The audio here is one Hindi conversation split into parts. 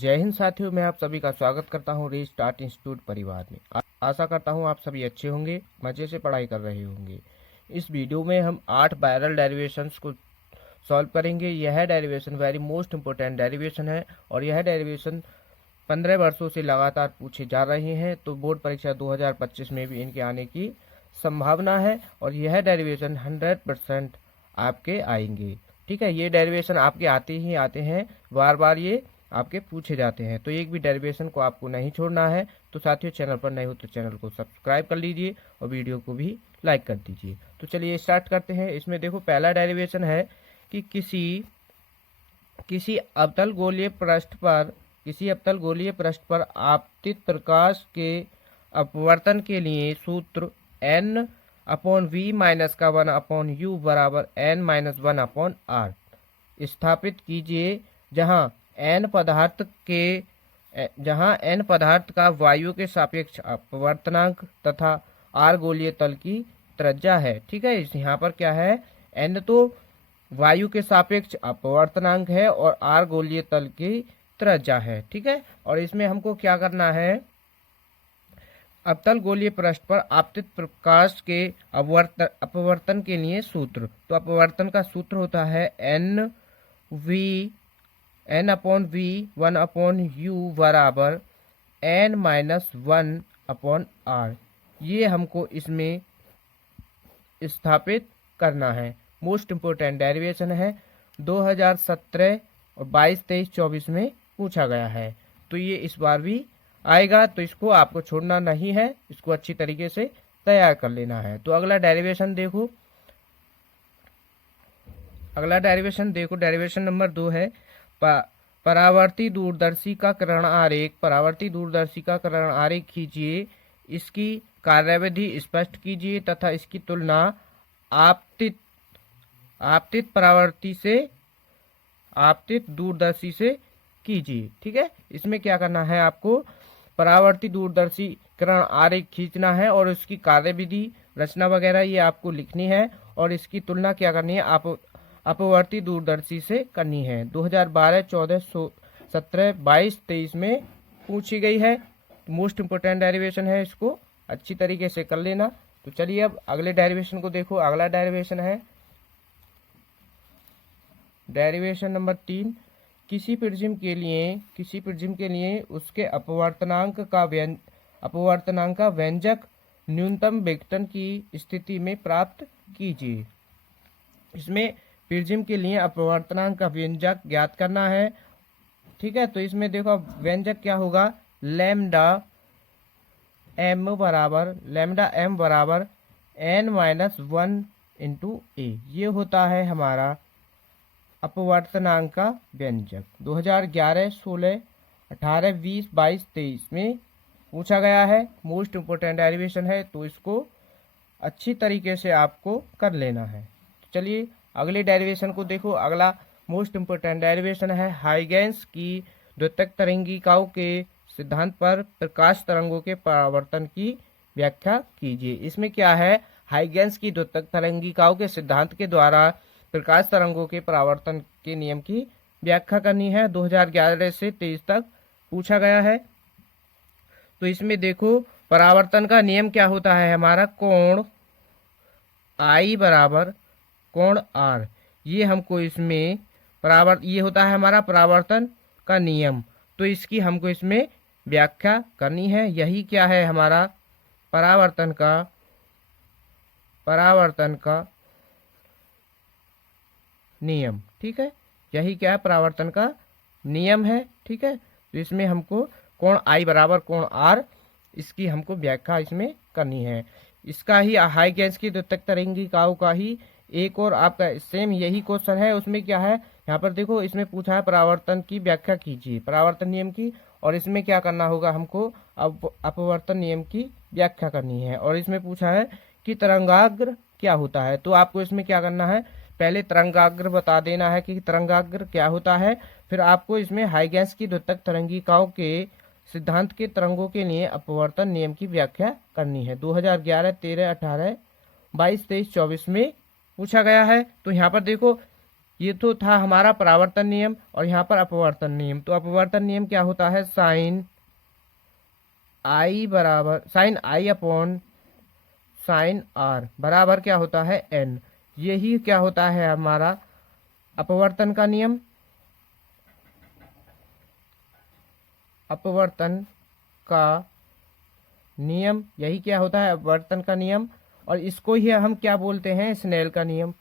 जय हिंद साथियों, मैं आप सभी का स्वागत करता हूं रीस्टार्ट इंस्टीट्यूट परिवार में। आशा करता हूं आप सभी अच्छे होंगे, मज़े से पढ़ाई कर रहे होंगे। इस वीडियो में हम 8 वायरल डेरिवेशंस को सॉल्व करेंगे। यह derivation very most important derivation है और यह डेरिवेशन 15 वर्षों से लगातार पूछे जा रहे हैं, तो बोर्ड परीक्षा 2025 में भी इनके आने की संभावना है और यह डेरिवेशन 100% आपके आएंगे। ठीक है, ये डेरिवेशन आपके आते ही आते हैं, बार बार ये आपके पूछे जाते हैं, तो एक भी डेरिवेशन को आपको नहीं छोड़ना है। तो साथियों, चैनल पर नए हो तो चैनल को सब्सक्राइब कर लीजिए और वीडियो को भी लाइक कर दीजिए। तो चलिए स्टार्ट करते हैं। इसमें देखो, पहला डेरिवेशन है कि किसी अवतल गोलीय पृष्ठ पर आपतित प्रकाश के अपवर्तन के लिए सूत्र n/v माइनस का 1/u बराबर n-1/r स्थापित कीजिए, जहां n पदार्थ का वायु के सापेक्ष अपवर्तनांक तथा r गोलीय तल की त्रिज्या है। ठीक है, यहाँ पर क्या है, n तो वायु के सापेक्ष अपवर्तनांक है और r गोलीय तल की त्रिज्या है। ठीक है, और इसमें हमको क्या करना है, अवतल गोलीय पृष्ठ पर आपतित प्रकाश के अपवर्तन के लिए सूत्र। तो अपवर्तन का सूत्र होता है n/v 1/u बराबर n-1/r। ये हमको इसमें स्थापित करना है। मोस्ट इम्पोर्टेंट डेरिवेशन है, 2017 और 22, 23, 24 में पूछा गया है, तो ये इस बार भी आएगा, तो इसको आपको छोड़ना नहीं है, इसको अच्छी तरीके से तैयार कर लेना है। तो अगला डेरिवेशन देखो, डेरिवेशन नंबर 2 है परावर्ती दूरदर्शी का किरण आरेख खींचिए, इसकी कार्यविधि स्पष्ट कीजिए तथा इसकी तुलना आपतित दूरदर्शी से कीजिए। ठीक है, इसमें क्या करना है, आपको परावर्ती दूरदर्शी किरण आरेख खींचना है और उसकी कार्यविधि, रचना वगैरह ये आपको लिखनी है और इसकी तुलना क्या करनी है, अपवर्ती दूरदर्शी से करनी है। 2012, 14, 17, 22, 23 में पूछी गई है। मोस्ट इंपोर्टेंट डेरिवेशन है, इसको अच्छी तरीके से कर लेना। तो चलिए अब अगले डेरिवेशन को देखो। अगला डेरिवेशन है डेरिवेशन नंबर 3। किसी प्रिज्म के लिए उसके अपवर्तनांक का व्यंजक न्यूनतम विघटन की स्थिति में प्राप्त कीजिए। इसमें प्रिज्म के लिए अपवर्तनांक का व्यंजक ज्ञात करना है। ठीक है, तो इसमें देखो व्यंजक क्या होगा, लैम्डा m बराबर n-1 इंटू a, ये होता है हमारा अपवर्तनांक का व्यंजक। 2011, 16, 18, 20, 22, 23 में पूछा गया है। मोस्ट इम्पोर्टेंट डेरिवेशन है, तो इसको अच्छी तरीके से आपको कर लेना है। तो चलिए अगले डेरिवेशन को देखो। अगला मोस्ट इम्पोर्टेंट डेरिवेशन है हाइगेंस की द्वितीयक तरंगिकाओं के सिद्धांत पर प्रकाश तरंगों के परावर्तन की व्याख्या कीजिए। इसमें क्या है, हाइगेंस की द्वितीयक तरंगिकाओं के सिद्धांत के द्वारा प्रकाश तरंगों के परावर्तन के नियम की व्याख्या करनी है। 2011 से 23 तक पूछा गया है। तो इसमें देखो, परावर्तन का नियम क्या होता है हमारा, कोण I बराबर कोण R। ये हमको इसमें ये होता है हमारा परावर्तन का नियम, तो इसकी हमको इसमें व्याख्या करनी है। यही क्या है हमारा परावर्तन का नियम। ठीक है, यही क्या है, परावर्तन का नियम है। ठीक है, तो इसमें हमको कोण I बराबर कोण R, इसकी हमको व्याख्या इसमें करनी है। इसका ही हाइगेंस की द्वितीयक तरंगिकाओं का ही एक और आपका सेम यही क्वेश्चन है। उसमें क्या है, यहाँ पर देखो, इसमें पूछा है परावर्तन की व्याख्या कीजिए, परावर्तन नियम की, और इसमें क्या करना होगा, हमको अपवर्तन नियम की व्याख्या करनी है। और इसमें पूछा है कि तरंगाग्र क्या होता है, तो आपको इसमें क्या करना है, पहले तरंगाग्र बता देना है कि तरंगाग्र क्या होता है, फिर आपको इसमें हाइगेंस की द्वितीयक तरंगिकाओं के सिद्धांत के तरंगों के लिए अपवर्तन नियम की व्याख्या करनी है। 2011, 13, 18, 22, 23, 24 में पूछा गया है। तो यहाँ पर देखो, ये तो था हमारा परावर्तन नियम और यहाँ पर अपवर्तन नियम। तो अपवर्तन नियम क्या होता है, sine I upon sine R बराबर क्या होता है एन। यही क्या होता है हमारा अपवर्तन का नियम, अपवर्तन का नियम, यही क्या होता है अपवर्तन का नियम। और इसको ही हम क्या बोलते हैं, स्नेल का नियम,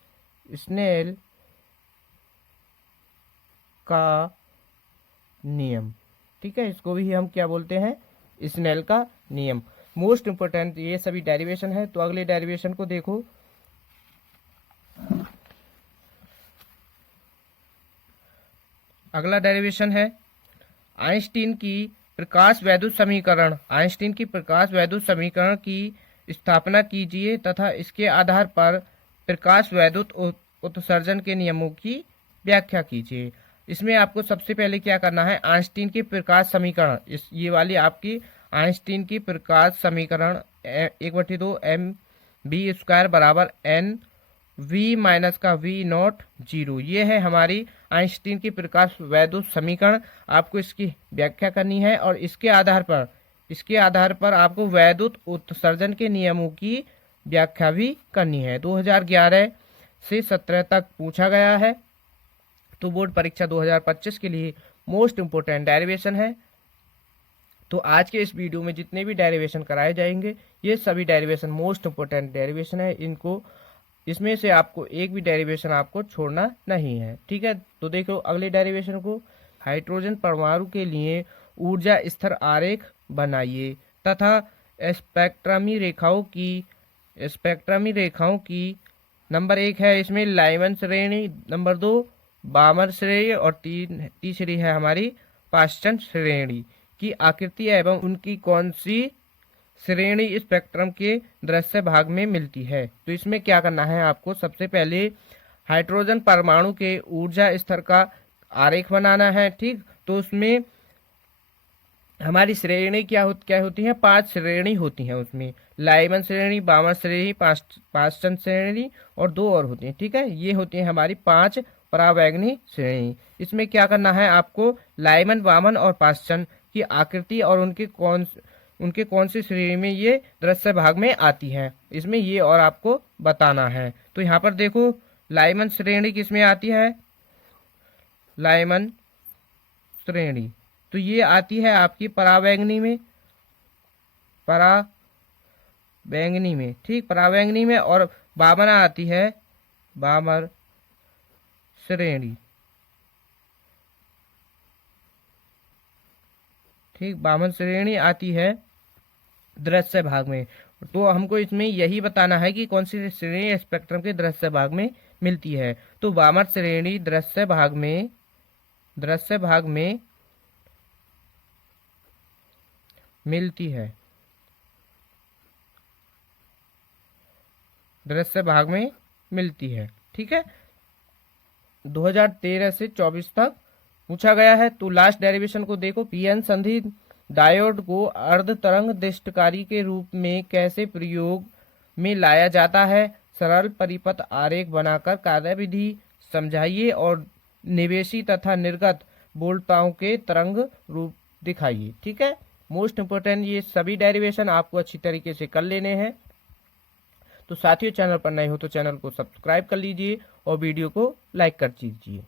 स्नेल का नियम। ठीक है, इसको भी हम क्या बोलते हैं, स्नेल का नियम। मोस्ट इंपोर्टेंट ये सभी डेरिवेशन है। तो अगले डेरिवेशन को देखो। अगला डेरिवेशन है आइंस्टीन की प्रकाश वैद्युत समीकरण। आइंस्टीन की प्रकाश वैद्युत समीकरण की स्थापना कीजिए तथा इसके आधार पर प्रकाश वैद्युत उत्सर्जन के नियमों की व्याख्या कीजिए। इसमें आपको सबसे पहले क्या करना है, आइंस्टीन की प्रकाश समीकरण, इस ये वाली आपकी आइंस्टीन की प्रकाश समीकरण 1/2 mv² बराबर n v माइनस का v नॉट 0, ये है हमारी आइंस्टीन की प्रकाश वैद्युत समीकरण। आपको इसकी व्याख्या करनी है और इसके आधार पर आपको वैद्युत उत्सर्जन के नियमों की व्याख्या भी करनी है। 2011 से 17 तक पूछा गया है। तो बोर्ड परीक्षा 2025 के लिए मोस्ट इंपोर्टेंट डेरिवेशन है। तो आज के इस वीडियो में जितने भी डेरिवेशन कराए जाएंगे ये सभी डेरिवेशन मोस्ट इंपोर्टेंट डेरिवेशन है। इनको इसमें से आपको एक भी डेरिवेशन आपको छोड़ना नहीं है। ठीक है, तो देखो अगले डेरिवेशन को। हाइड्रोजन परमाणु के लिए ऊर्जा स्तर आरेख बनाइए तथा स्पेक्ट्रमी रेखाओं की नंबर 1 है इसमें लाइमन श्रेणी, नंबर 2 बामर श्रेणी और तीसरी है हमारी पाश्चन श्रेणी की आकृति एवं उनकी कौन सी श्रेणी स्पेक्ट्रम के दृश्य भाग में मिलती है। तो इसमें क्या करना है आपको, सबसे पहले हाइड्रोजन परमाणु के ऊर्जा स्तर का आरेख बनाना है। ठीक, तो उसमें हमारी श्रेणी क्या होती है, 5 श्रेणी होती हैं। उसमें लाइमन श्रेणी, बामर श्रेणी, पाश्चन श्रेणी और 2 और होती हैं। ठीक है, ये होती हैं हमारी 5 परावैंगनी श्रेणी। इसमें क्या करना है आपको, लाइमन, बामन और पाश्चन की आकृति और उनके कौन सी श्रेणी में ये दृश्य भाग में आती है, इसमें ये और आपको बताना है। तो यहाँ पर देखो लाइमन श्रेणी किसमें आती है, लाइमन श्रेणी तो ये आती है आपकी परावैंगनी में, ठीक, परावैंगनी में। और बामना आती है बामर श्रेणी, ठीक, बामन श्रेणी आती है दृश्य भाग में। तो हमको इसमें यही बताना है कि कौन सी श्रेणी स्पेक्ट्रम के दृश्य भाग में मिलती है। तो बामर श्रेणी दृश्य भाग में मिलती है, दृश्य भाग में मिलती है। ठीक है, 2013 से 24 तक पूछा गया है। तो लास्ट डेरिवेशन को देखो। पीएन संधि डायोड को अर्ध तरंग दृष्टकारी के रूप में कैसे प्रयोग में लाया जाता है, सरल परिपथ आरेख बनाकर कार्यविधि समझाइए और निवेशी तथा निर्गत वोल्टताओं के तरंग रूप दिखाइए। ठीक है, मोस्ट इंपोर्टेंट ये सभी डेरिवेशन आपको अच्छी तरीके से कर लेने हैं। तो साथियों, चैनल पर नए हो तो चैनल को सब्सक्राइब कर लीजिए और वीडियो को लाइक कर दीजिए।